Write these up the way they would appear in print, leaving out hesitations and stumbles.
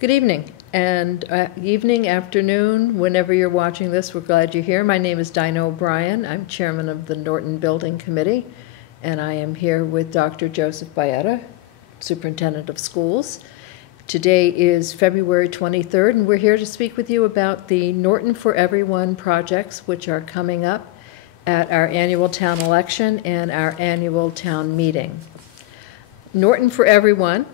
Good evening, and evening, afternoon, whenever you're watching this, we're glad you're here. My name is Dinah O'Brien. I'm chairman of the Norton Building Committee, and I am here with Dr. Joseph Baeta, Superintendent of Schools. Today is February 23rd, and we're here to speak with you about the Norton4Everyone projects, which are coming up at our annual town election and our annual town meeting. Norton4Everyone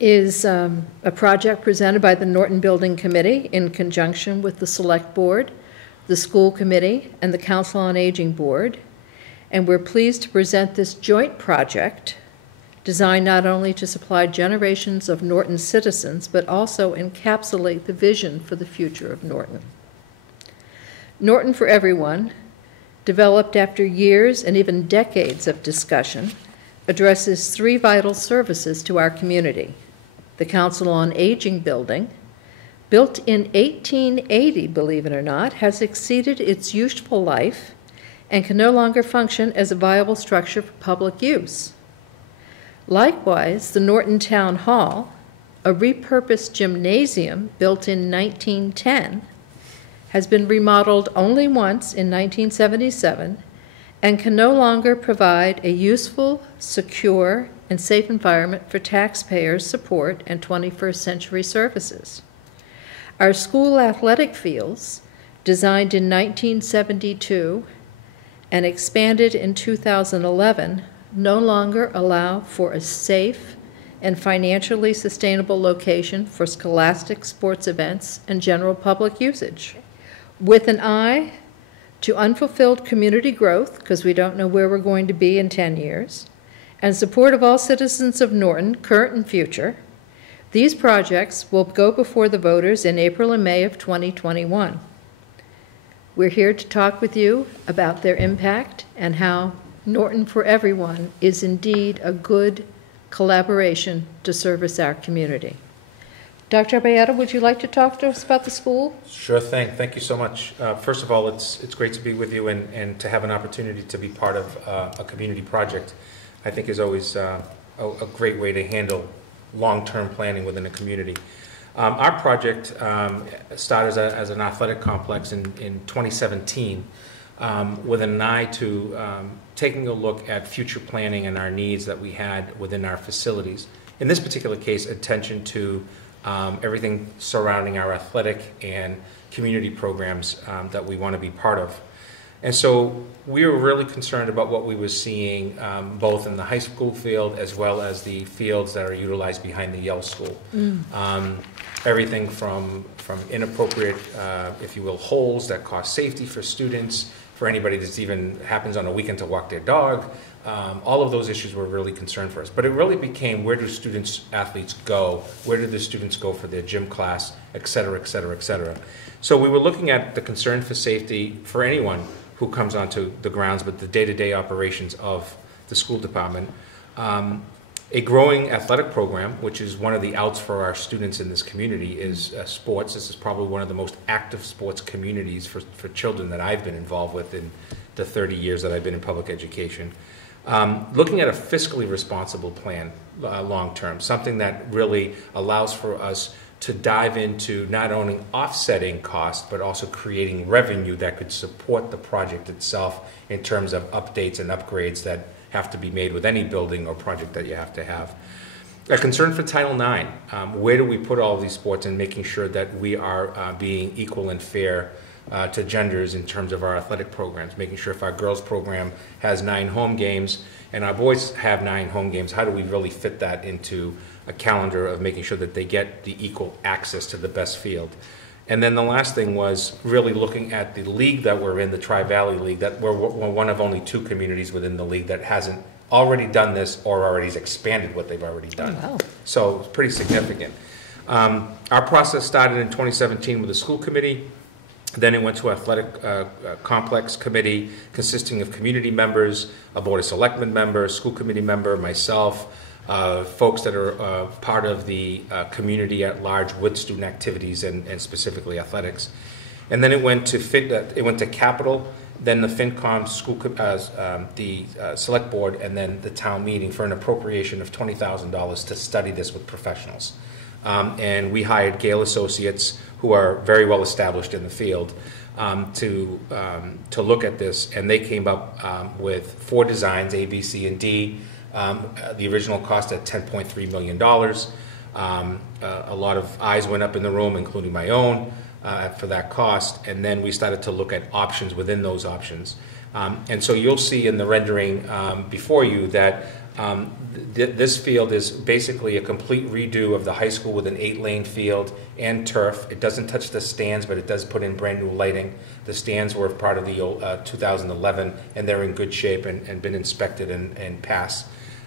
is a project presented by the Norton Building Committee in conjunction with the Select Board, the School Committee, and the Council on Aging Board. And we're pleased to present this joint project designed not only to supply generations of Norton citizens, but also encapsulate the vision for the future of Norton. Norton4Everyone, developed after years and even decades of discussion, addresses three vital services to our community. The Council on Aging building, built in 1880, believe it or not, has exceeded its useful life and can no longer function as a viable structure for public use. Likewise, the Norton Town Hall, a repurposed gymnasium built in 1910, has been remodeled only once in 1977 and can no longer provide a useful, secure, and safe environment for taxpayers' support and 21st century services. Our school athletic fields, designed in 1972 and expanded in 2011, no longer allow for a safe and financially sustainable location for scholastic sports events and general public usage. With an eye to unfulfilled community growth, because we don't know where we're going to be in 10 years, and support of all citizens of Norton, current and future, these projects will go before the voters in April and May of 2021. We're here to talk with you about their impact and how Norton4Everyone is indeed a good collaboration to service our community. Dr. Baeta, would you like to talk to us about the school? Sure thing. Thank you so much. First of all, it's great to be with you and to have an opportunity to be part of a community project. I think is always a great way to handle long-term planning within a community. Our project started as an athletic complex in 2017 with an eye to taking a look at future planning and our needs that we had within our facilities. In this particular case, attention to everything surrounding our athletic and community programs that we want to be part of. And so we were really concerned about what we were seeing both in the high school field as well as the fields that are utilized behind the Yale School. Everything from inappropriate, if you will, holes that cause safety for students, for anybody that even happens on a weekend to walk their dog. All of those issues were really concerned for us. But it really became, where do students, athletes go? Where do the students go for their gym class, et cetera, et cetera, et cetera. So we were looking at the concern for safety for anyone who comes onto the grounds, but the day-to-day operations of the school department. A growing athletic program, which is one of the outs for our students in this community, is sports. This is probably one of the most active sports communities for children that I've been involved with in the 30 years that I've been in public education. Looking at a fiscally responsible plan long-term, something that really allows for us to dive into not only offsetting costs, but also creating revenue that could support the project itself in terms of updates and upgrades that have to be made with any building or project that you have to have. A concern for Title IX, where do we put all these sports and making sure that we are being equal and fair to genders in terms of our athletic programs, making sure if our girls program has 9 home games and our boys have 9 home games, how do we really fit that into a calendar of making sure that they get the equal access to the best field. And then the last thing was really looking at the league that we're in, the Tri-Valley League, that we're one of only 2 communities within the league that hasn't already done this or already has expanded what they've already done. Oh, wow. So it's pretty significant. Our process started in 2017 with the school committee. Then it went to athletic complex committee consisting of community members, a board of selectmen member, school committee member, myself, folks that are part of the community at large with student activities and specifically athletics. And then it went to Capital, then the FinCom, the Select Board, and then the town meeting for an appropriation of $20,000 to study this with professionals. And we hired Gale Associates, who are very well established in the field, to look at this, and they came up with 4 designs, A, B, C, and D. The original cost at $10.3 million. A lot of eyes went up in the room, including my own, for that cost, and then we started to look at options within those options. And so you'll see in the rendering before you that this field is basically a complete redo of the high school with an 8-lane field and turf. It doesn't touch the stands, but it does put in brand new lighting. The stands were part of the 2011, and they're in good shape and been inspected and passed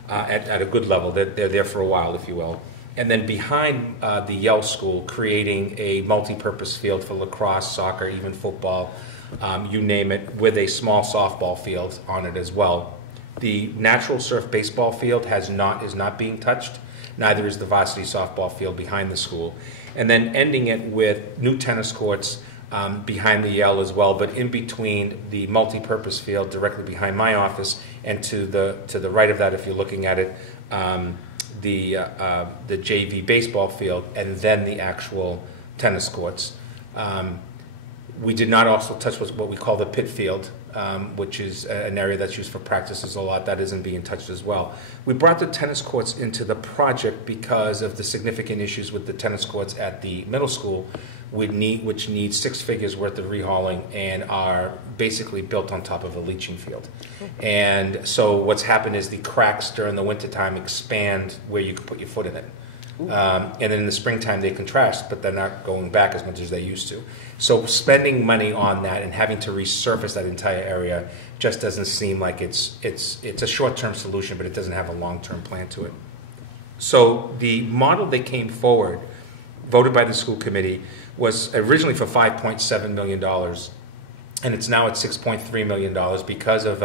at a good level. They're there for a while, if you will. And then behind the Yale School, creating a multi-purpose field for lacrosse, soccer, even football, you name it, with a small softball field on it as well. The natural surf baseball field is not being touched. Neither is the varsity softball field behind the school. And then ending it with new tennis courts behind the Yale as well, but in between the multi-purpose field directly behind my office, and to the right of that, if you're looking at it, the JV baseball field, and then the actual tennis courts. We did not also touch what we call the pit field, which is an area that's used for practices a lot. That isn't being touched as well. We brought the tennis courts into the project because of the significant issues with the tennis courts at the middle school, which need 6 figures worth of rehauling and are basically built on top of a leaching field. And so what's happened is the cracks during the wintertime expand where you can put your foot in it. And then in the springtime they contrast, but they're not going back as much as they used to. So spending money on that and having to resurface that entire area just doesn't seem like it's a short-term solution, but it doesn't have a long-term plan to it. So the model that came forward, voted by the school committee, was originally for $5.7 million, and it's now at $6.3 million because of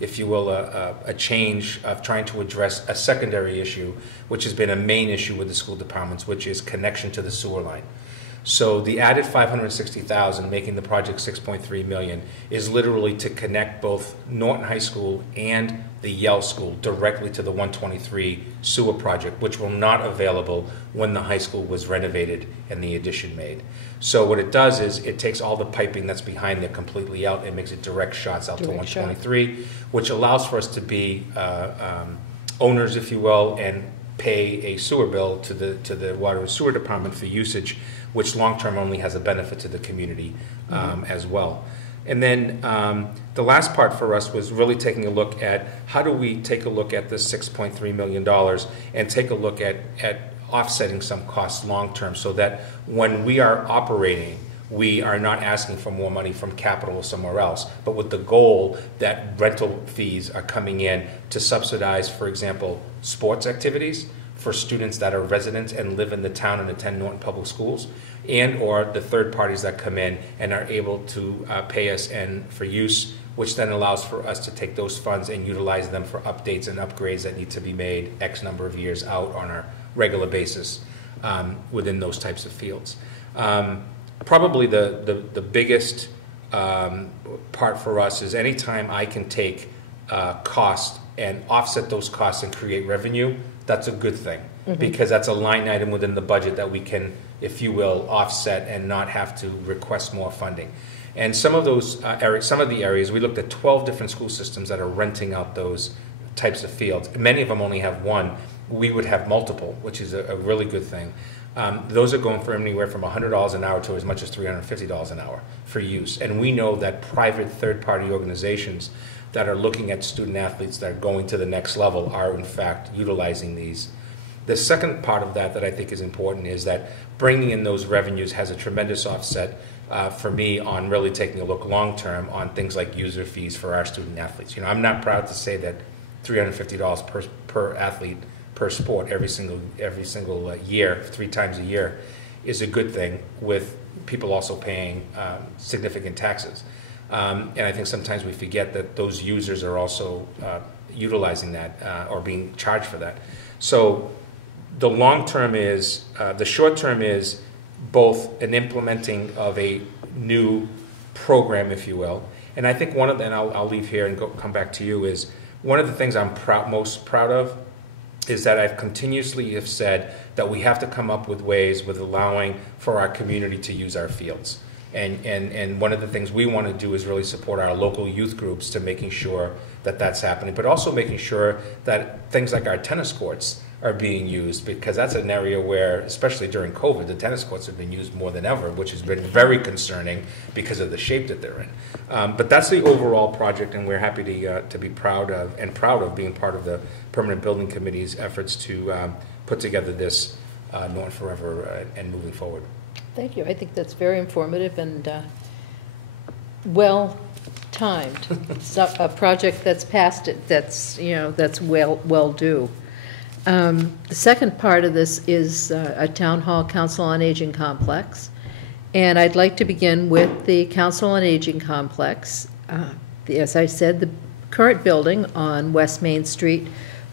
if you will, a change of trying to address a secondary issue, which has been a main issue with the school departments, which is connection to the sewer line. So the added $560,000, making the project $6.3 million, is literally to connect both Norton High School and the Yale School directly to the 123 sewer project, which were not available when the high school was renovated and the addition made. So what it does is it takes all the piping that's behind there completely out and makes it direct shots out to 123, which allows for us to be owners, if you will, and pay a sewer bill to the water and sewer department for usage, which long-term only has a benefit to the community as well. And then the last part for us was really taking a look at how do we take a look at this $6.3 million and take a look at offsetting some costs long-term, so that when we are operating, we are not asking for more money from capital or somewhere else, but with the goal that rental fees are coming in to subsidize, for example, sports activities for students that are residents and live in the town and attend Norton Public Schools, and or the third parties that come in and are able to pay us and for use, which then allows for us to take those funds and utilize them for updates and upgrades that need to be made X number of years out on a regular basis within those types of fields. Probably the biggest part for us is anytime I can take cost and offset those costs and create revenue, that's a good thing, because that's a line item within the budget that we can, if you will, offset and not have to request more funding. And some of those areas, some of the areas, we looked at 12 different school systems that are renting out those types of fields. Many of them only have one. We would have multiple, which is a really good thing. Those are going for anywhere from $100 an hour to as much as $350 an hour for use. And we know that private third-party organizations that are looking at student athletes that are going to the next level are in fact utilizing these. The second part of that I think is important is that bringing in those revenues has a tremendous offset for me on really taking a look long-term on things like user fees for our student athletes. You know, I'm not proud to say that $350 per athlete per sport every single year, 3 times a year, is a good thing, with people also paying significant taxes. And I think sometimes we forget that those users are also utilizing that or being charged for that. So the long term is, the short term is both an implementing of a new program, if you will. And I think one of them, and I'll leave here and come back to you, is one of the things I'm most proud of is that I've continuously have said that we have to come up with ways with allowing for our community to use our fields. And one of the things we want to do is really support our local youth groups to making sure that that's happening, but also making sure that things like our tennis courts are being used, because that's an area where, especially during COVID, the tennis courts have been used more than ever, which has been very concerning because of the shape that they're in. But that's the overall project, and we're happy to be proud of being part of the Permanent Building Committee's efforts to put together this Norton Forever and moving forward. Thank you. I think that's very informative and well timed. It's a project that's past it. That's well due. The second part of this is a Town Hall Council on Aging complex, and I'd like to begin with the Council on Aging complex. As I said, the current building on West Main Street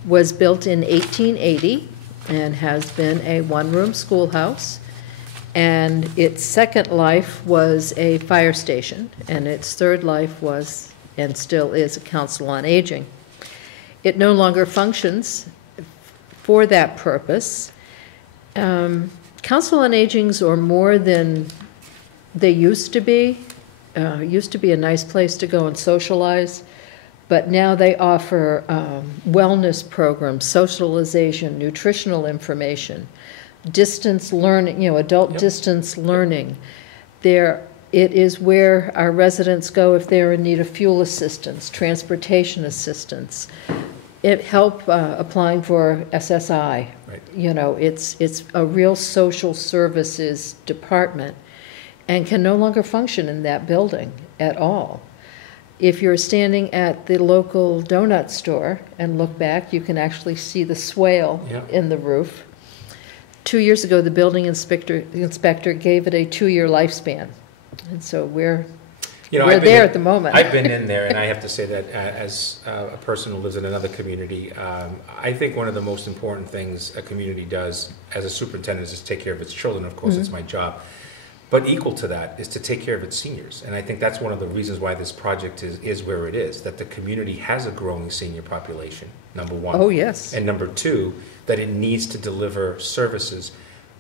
was built in 1880 and has been a one-room schoolhouse, and its second life was a fire station, and its third life was and still is a Council on Aging. It no longer functions for that purpose. Council on Agings are more than they used to be. Used to be a nice place to go and socialize, but now they offer wellness programs, socialization, nutritional information, distance learning, adult distance learning. It is where our residents go if they're in need of fuel assistance, transportation assistance, help applying for SSI. Right. It's a real social services department and can no longer function in that building at all. If you're standing at the local donut store and look back, you can actually see the swale in the roof. 2 years ago, the building inspector gave it a 2-year lifespan. And so we're there at the moment. I've been in there, and I have to say that as a person who lives in another community, I think one of the most important things a community does as a superintendent is to take care of its children. Of course, it's my job. But equal to that is to take care of its seniors. And I think that's one of the reasons why this project is where it is, that the community has a growing senior population, number one. Oh, yes. And number two, that it needs to deliver services.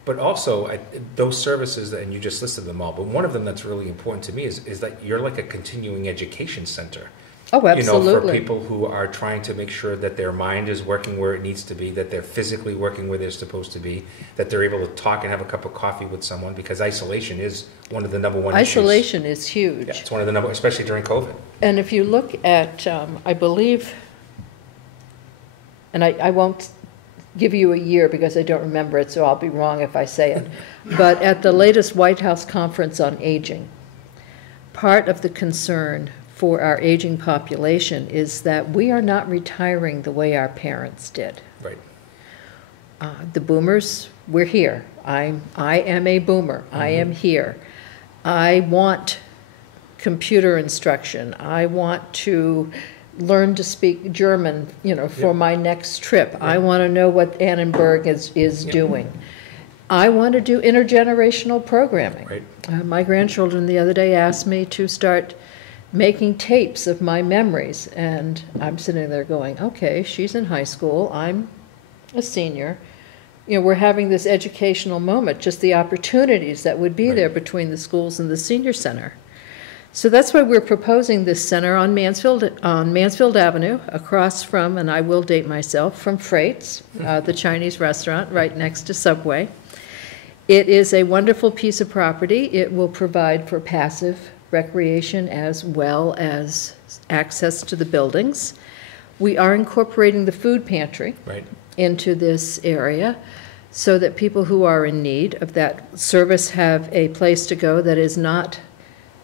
But also, those services, and you just listed them all, but one of them that's really important to me is that you're like a continuing education center. Oh, absolutely. For people who are trying to make sure that their mind is working where it needs to be, that they're physically working where they're supposed to be, that they're able to talk and have a cup of coffee with someone, because isolation is one of the number one issues. Isolation is huge. Yeah, it's one of the number, especially during COVID. And if you look at, I believe, and I won't give you a year because I don't remember it, so I'll be wrong if I say it, but at the latest White House Conference on Aging, part of the concern for our aging population is that we are not retiring the way our parents did. Right. The boomers, we're here. I am a boomer. I am here. I want computer instruction. I want to learn to speak German, for my next trip. I want to know what Annenberg is doing. I want to do intergenerational programming. Right. My grandchildren the other day asked me to start making tapes of my memories, and I'm sitting there going, okay, she's in high school, I'm a senior. We're having this educational moment, just the opportunities that would be there between the schools and the senior center. So that's why we're proposing this center on Mansfield Avenue, across from, and I will date myself, from Freight's, the Chinese restaurant right next to Subway. It is a wonderful piece of property. It will provide for passive recreation as well as access to the buildings. We are incorporating the food pantry into this area so that people who are in need of that service have a place to go that is not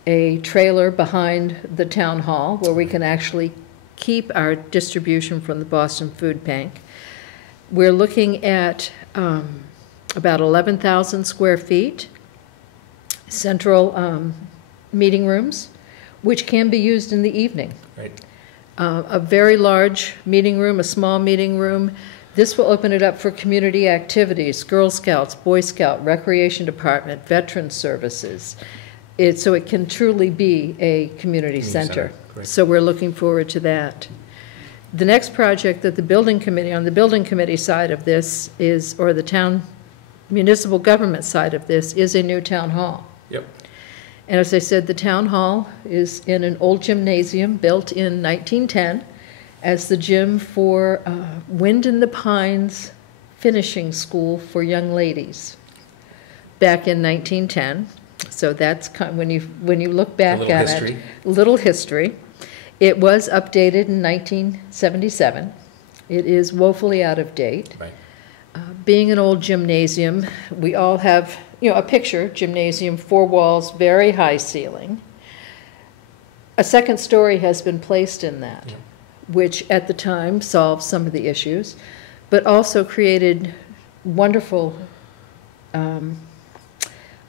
a trailer behind the town hall, where we can actually keep our distribution from the Boston Food Bank. We're looking at about 11,000 square feet, central meeting rooms, which can be used in the evening. Right. A very large meeting room, a small meeting room. This will open it up for community activities, Girl Scouts, Boy Scout, Recreation Department, Veteran Services. So it can truly be a community center. So we're looking forward to that. The next project that the building committee, on the building committee side of this is, or the town municipal government side of this, is a new town hall. Yep. And as I said, the town hall is in an old gymnasium built in 1910 as the gym for Wind in the Pines finishing school for young ladies back in 1910. So that's kind of, when you look back at it, a little history. It was updated in 1977. It is woefully out of date. Right. Being an old gymnasium, we all have, a picture, gymnasium, 4 walls, very high ceiling. A second story has been placed in that, yeah, which at the time solved some of the issues, but also created wonderful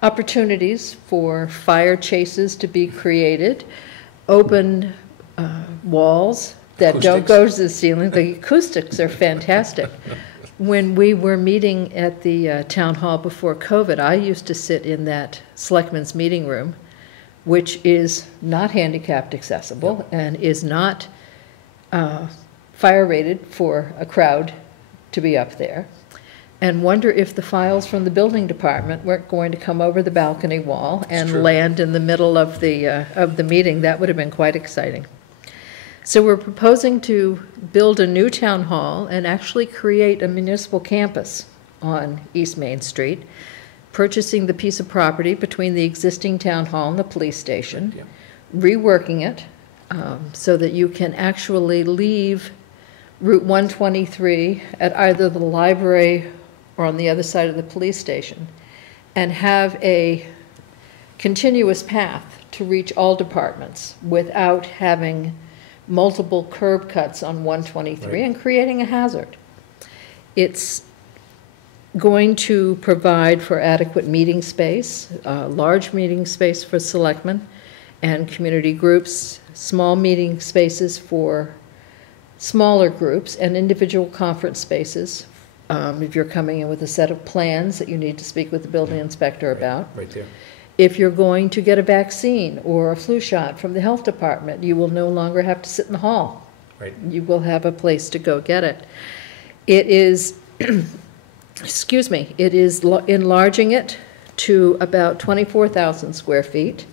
opportunities for fire chases to be created, open walls that don't go to the ceiling. The acoustics are fantastic. When we were meeting at the town hall before COVID, I used to sit in that selectmen's meeting room, which is not handicapped accessible and is not fire rated for a crowd to be up there, and wonder if the files from the building department weren't going to come over the balcony wall and land in the middle of the meeting. That would have been quite exciting. So we're proposing to build a new town hall and actually create a municipal campus on East Main Street, purchasing the piece of property between the existing town hall and the police station, yeah, reworking it so that you can actually leave Route 123 at either the library or on the other side of the police station and have a continuous path to reach all departments without having multiple curb cuts on 123, right, and creating a hazard. It's going to provide for adequate meeting space, large meeting space for selectmen and community groups, small meeting spaces for smaller groups, and individual conference spaces if you're coming in with a set of plans that you need to speak with the building inspector about. Right there. If you're going to get a vaccine or a flu shot from the health department, you will no longer have to sit in the hall. Right. You will have a place to go get it. It is, excuse me, it is enlarging it to about 24,000 square feet.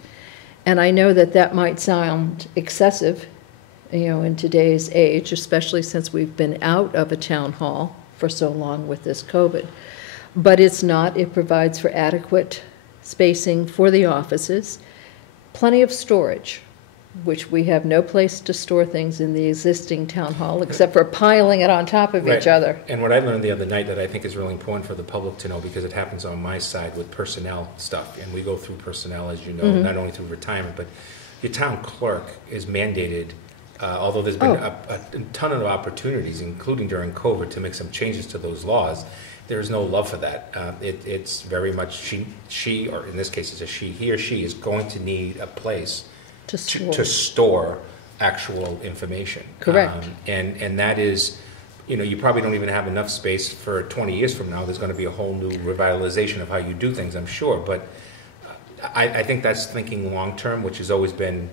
And I know that that might sound excessive, in today's age, especially since we've been out of a town hall for so long with this COVID. But it's not. It provides for adequate spacing for the offices, plenty of storage, which we have no place to store things in the existing town hall except for piling it on top of each other. And what I learned the other night that I think is really important for the public to know, because it happens on my side with personnel stuff, and we go through personnel, as you know, not only through retirement, but your town clerk is mandated, although there's been a ton of opportunities, including during COVID, to make some changes to those laws. There's no love for that. It's very much she, or in this case it's a she, he or she is going to need a place to store actual information. Correct. And that is, you probably don't even have enough space for 20 years from now. There's going to be a whole new revitalization of how you do things, I'm sure. But I think that's thinking long term, which has always been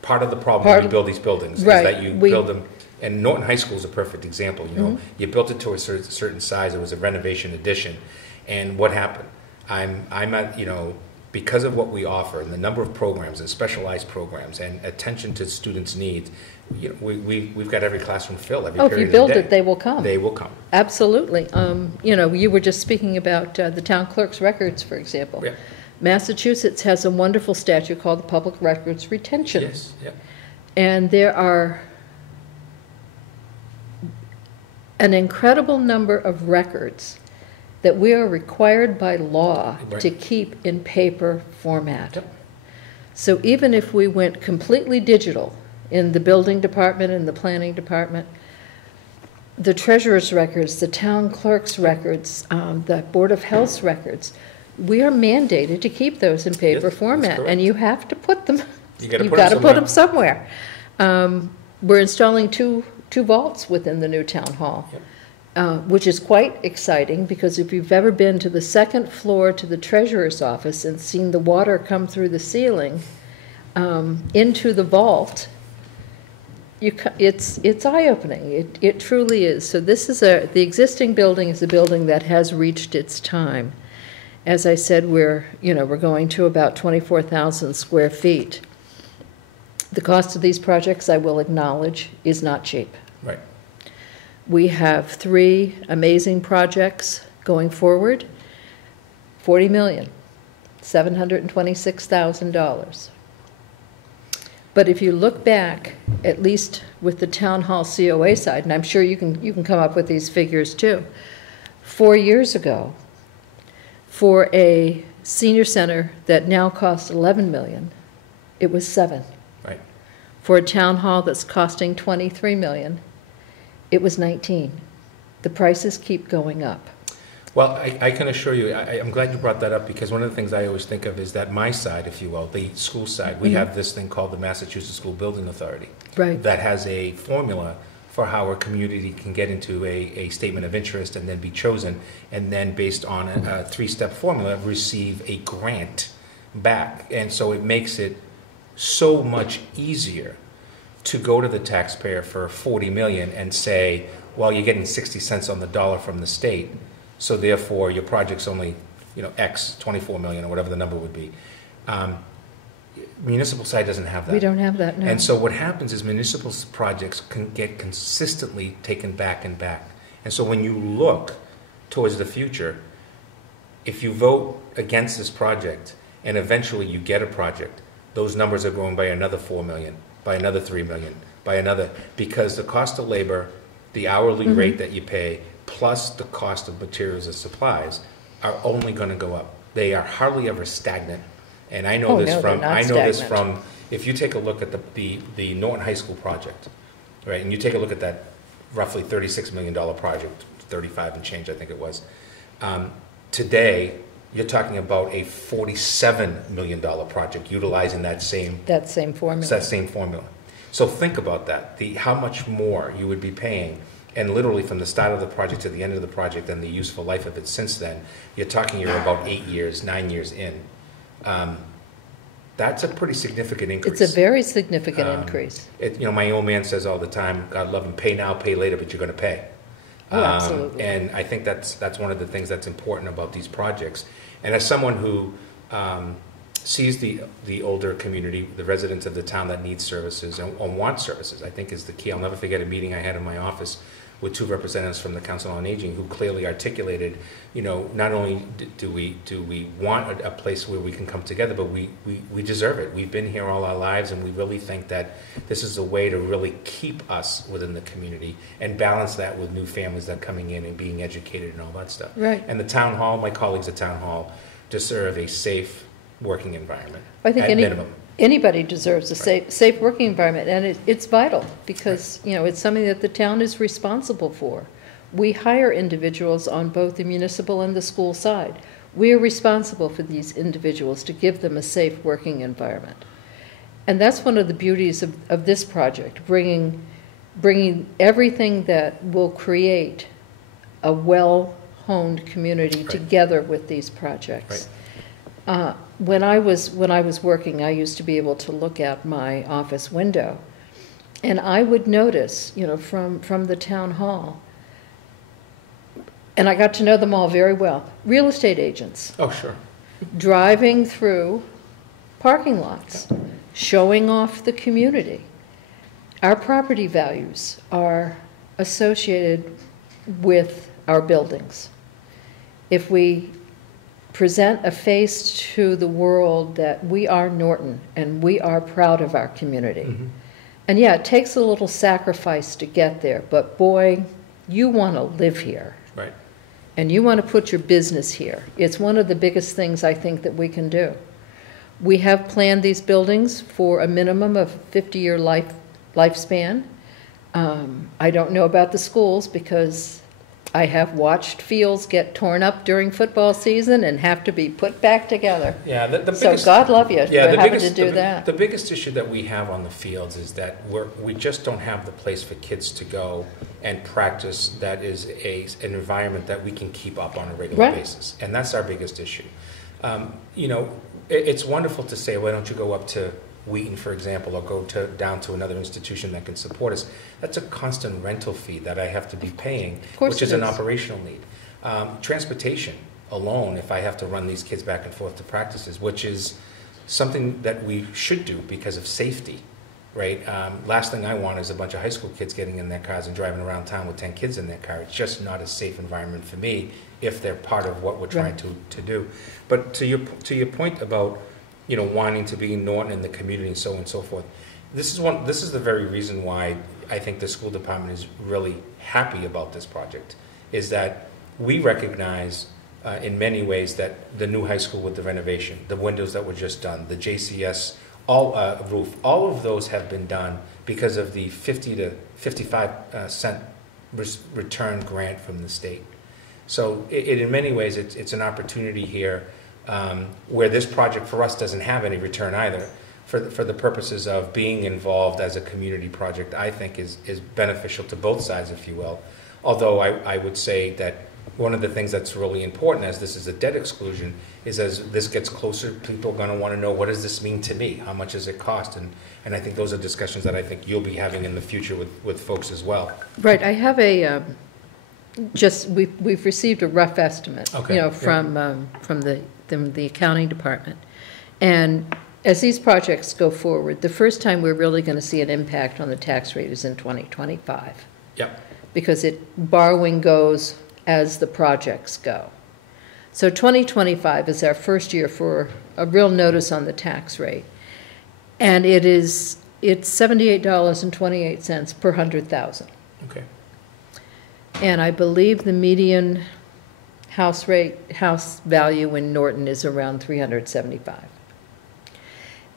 part of the problem when you build these buildings, right, is that you build them. And Norton High School is a perfect example. You built it to a certain size. It was a renovation addition, and what happened? I'm at because of what we offer and the number of programs and specialized programs and attention to students' needs. We've got every classroom filled every period of the day. If you build it, they will come. They will come. Absolutely. You were just speaking about the town clerk's records, for example. Yeah. Massachusetts has a wonderful statute called the Public Records Retention. Yes. Yeah. And there are an incredible number of records that we are required by law to keep in paper format. Yep. So even if we went completely digital in the building department and the planning department, the treasurer's records, the town clerk's records, the Board of Health's records, we are mandated to keep those in paper format, and you have to put them. You've got to put them somewhere. We're installing two vaults within the new town hall, which is quite exciting, because if you've ever been to the second floor to the treasurer's office and seen the water come through the ceiling into the vault, it's eye-opening. It truly is. So this is the existing building is a building that has reached its time. As I said, we're going to about 24,000 square feet. The cost of these projects, I will acknowledge, is not cheap. Right. We have 3 amazing projects going forward. $40,726,000. But if you look back, at least with the town hall COA side, and I'm sure you can come up with these figures too, 4 years ago, for a senior center that now costs $11 million, it was 7. Right. For a town hall that's costing $23 million, it was 19. The prices keep going up. Well, I can assure you, I'm glad you brought that up, because one of the things I always think of is that my side, if you will, the school side, we have this thing called the Massachusetts School Building Authority. Right. That has a formula for how a community can get into a statement of interest and then be chosen, and then based on a 3-step formula, receive a grant back. And so it makes it so much easier to go to the taxpayer for $40 million and say, well, you're getting 60 cents on the dollar from the state, so therefore your project's only, X, 24 million or whatever the number would be. Municipal side doesn't have that. We don't have that, no. And so what happens is municipal projects can get consistently taken back and back. And so when you look towards the future, if you vote against this project and eventually you get a project, those numbers are going by another 4 million, by another 3 million, by another, because the cost of labor, the hourly rate that you pay, plus the cost of materials and supplies are only going to go up. They are hardly ever stagnant. And I know this from if you take a look at the Norton High School project, right? And you take a look at that roughly $36 million project, 35 and change, I think it was. Today, you're talking about a $47 million project utilizing that same formula. So think about that. How much more you would be paying. And literally from the start of the project to the end of the project and the useful life of it since then, you're about 8 years, 9 years in. That's a pretty significant increase. It's a very significant increase. My old man says all the time, God love him, pay now, pay later, but you're going to pay. Oh, absolutely. And I think that's one of the things that's important about these projects. And as someone who sees the older community, the residents of the town that need services and want services, I think is the key. I'll never forget a meeting I had in my office with 2 representatives from the Council on Aging who clearly articulated, not only do we want a place where we can come together, but we deserve it. We've been here all our lives, and we really think that this is a way to really keep us within the community and balance that with new families that are coming in and being educated and all that stuff. Right. And the town hall, my colleagues at town hall, deserve a safe working environment. I think at minimum. Anybody deserves a safe working environment, and it's vital because it's something that the town is responsible for. We hire individuals on both the municipal and the school side. We are responsible for these individuals to give them a safe working environment. And that's one of the beauties of this project, bringing everything that will create a well-honed community together with these projects. Right. When I was working, I used to be able to look out my office window, and I would notice, from the town hall, and I got to know them all very well, real estate agents. Oh, sure. Driving through parking lots, showing off the community. Our property values are associated with our buildings. If we present a face to the world that we are Norton and we are proud of our community. And yeah, it takes a little sacrifice to get there, but boy, you want to live here. Right. And you want to put your business here. It's one of the biggest things I think that we can do. We have planned these buildings for a minimum of 50-year lifespan. I don't know about the schools because I have watched fields get torn up during football season and have to be put back together. Yeah, the so biggest, God love you yeah, for having to do that. The biggest issue that we have on the fields is that we just don't have the place for kids to go and practice that is an environment that we can keep up on a regular basis. And that's our biggest issue. It's wonderful to say, why don't you go up to Wheaton, for example, or go down to another institution that can support us, that's a constant rental fee that I have to be paying, which is an operational need. Transportation alone, if I have to run these kids back and forth to practices, which is something that we should do because of safety, right? Last thing I want is a bunch of high school kids getting in their cars and driving around town with 10 kids in their car. It's just not a safe environment for me if they're part of what we're trying to do. But to your point about, you know, wanting to be in Norton and the community and so on and so forth, this is the very reason why I think the school department is really happy about this project, is that we recognize in many ways that the new high school with the renovation, the windows that were just done, the JCS roof, all of those have been done because of the 50 to 55 cent return grant from the state. So in many ways, it's an opportunity here where this project for us doesn't have any return either. For the purposes of being involved as a community project, I think is beneficial to both sides, if you will. Although I would say that one of the things that's really important, as this is a debt exclusion, is as this gets closer, people are going to want to know, what does this mean to me? How much does it cost? And I think those are discussions that I think you'll be having in the future with folks as well. Right. I have we've received a rough estimate, you know, from the accounting department. And as these projects go forward, the first time we're really going to see an impact on the tax rate is in 2025. Yep. Because borrowing goes as the projects go. So 2025 is our first year for a real notice on the tax rate. And it's $78.28 per 100,000. Okay. And I believe the median house value in Norton is around 375.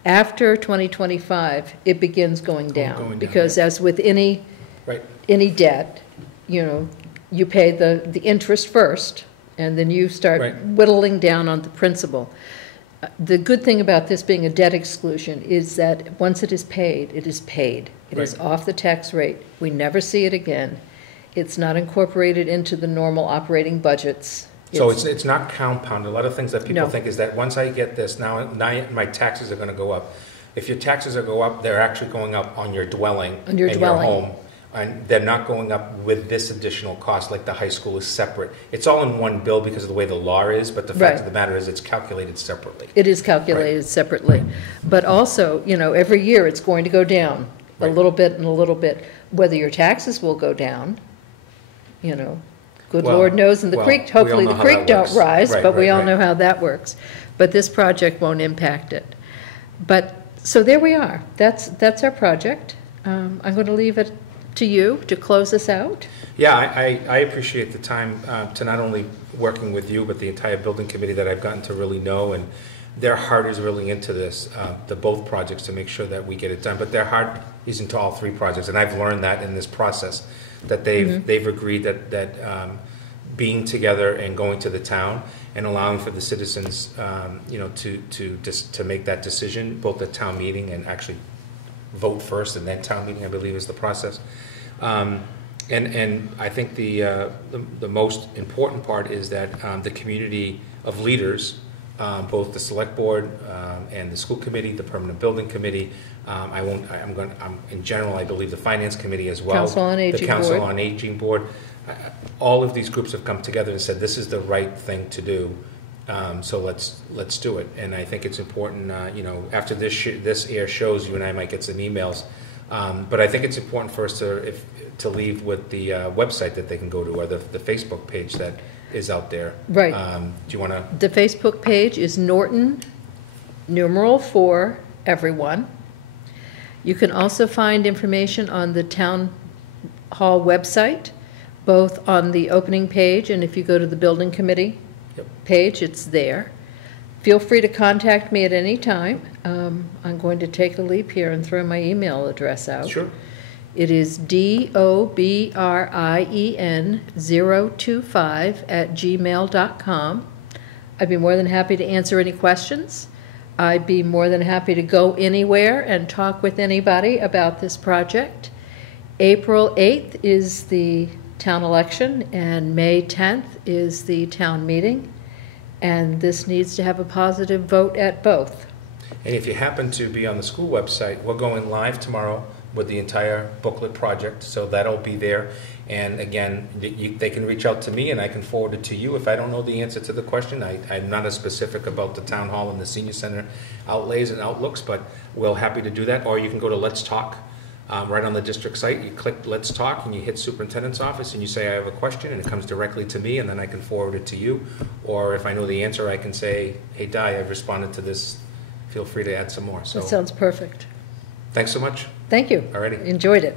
After 2025, it begins going down, because as with any debt, you know, you pay the interest first, and then you start whittling down on the principal. The good thing about this being a debt exclusion is that once it is paid, it is paid. It is off the tax rate. We never see it again. It's not incorporated into the normal operating budgets. So it's not compounded. A lot of things that people think is that once I get this, now my taxes are going to go up. If your taxes go up, they're actually going up on your dwelling and your home. And they're not going up with this additional cost, like the high school is separate. It's all in one bill because of the way the law is, but the fact of the matter is it's calculated separately. It is calculated separately. But also, you know, every year it's going to go down a little bit and a little bit. Whether your taxes will go down, you know, good Lord knows, and the creek, hopefully the creek don't rise, but we all know how that works. But this project won't impact it. But, so there we are. That's our project. I'm going to leave it to you to close us out. Yeah, I appreciate the time to not only working with you, but the entire building committee that I've gotten to really know, and their heart is really into this, both projects, to make sure that we get it done. But their heart is into all three projects, and I've learned that in this process, that they've agreed that being together and going to the town and allowing for the citizens, you know, to make that decision, both at town meeting and actually vote first and then town meeting, I believe, is the process. And I think the most important part is that the community of leaders, both the select board and the school committee, the permanent building committee, in general, I believe the finance committee as well, Council on Aging the Council board. on Aging board, all of these groups have come together and said this is the right thing to do. So let's do it. And I think it's important. You know, after this air shows, you and I might get some emails. But I think it's important for us to leave with the website that they can go to, or the Facebook page that is out there. Right. Do you want to? The Facebook page is Norton, N4Everyone. You can also find information on the town hall website, both on the opening page, and if you go to the building committee page, it's there. Feel free to contact me at any time. I'm going to take a leap here and throw my email address out. Sure. It is DOBRIEN025@gmail.com. I'd be more than happy to answer any questions. I'd be more than happy to go anywhere and talk with anybody about this project. April 8th is the town election, and May 10th is the town meeting, and this needs to have a positive vote at both. And if you happen to be on the school website, we're going live tomorrow with the entire booklet project, so that'll be there. And again, they can reach out to me and I can forward it to you. If I don't know the answer to the question, I'm not as specific about the town hall and the senior center outlays and outlooks, but we're happy to do that. Or you can go to Let's Talk right on the district site. You click Let's Talk and you hit Superintendent's office and you say I have a question, and it comes directly to me, and then I can forward it to you. Or if I know the answer, I can say, hey Di, I've responded to this, feel free to add some more. So That sounds perfect. thanks so much. Thank you. Alrighty. Enjoyed it.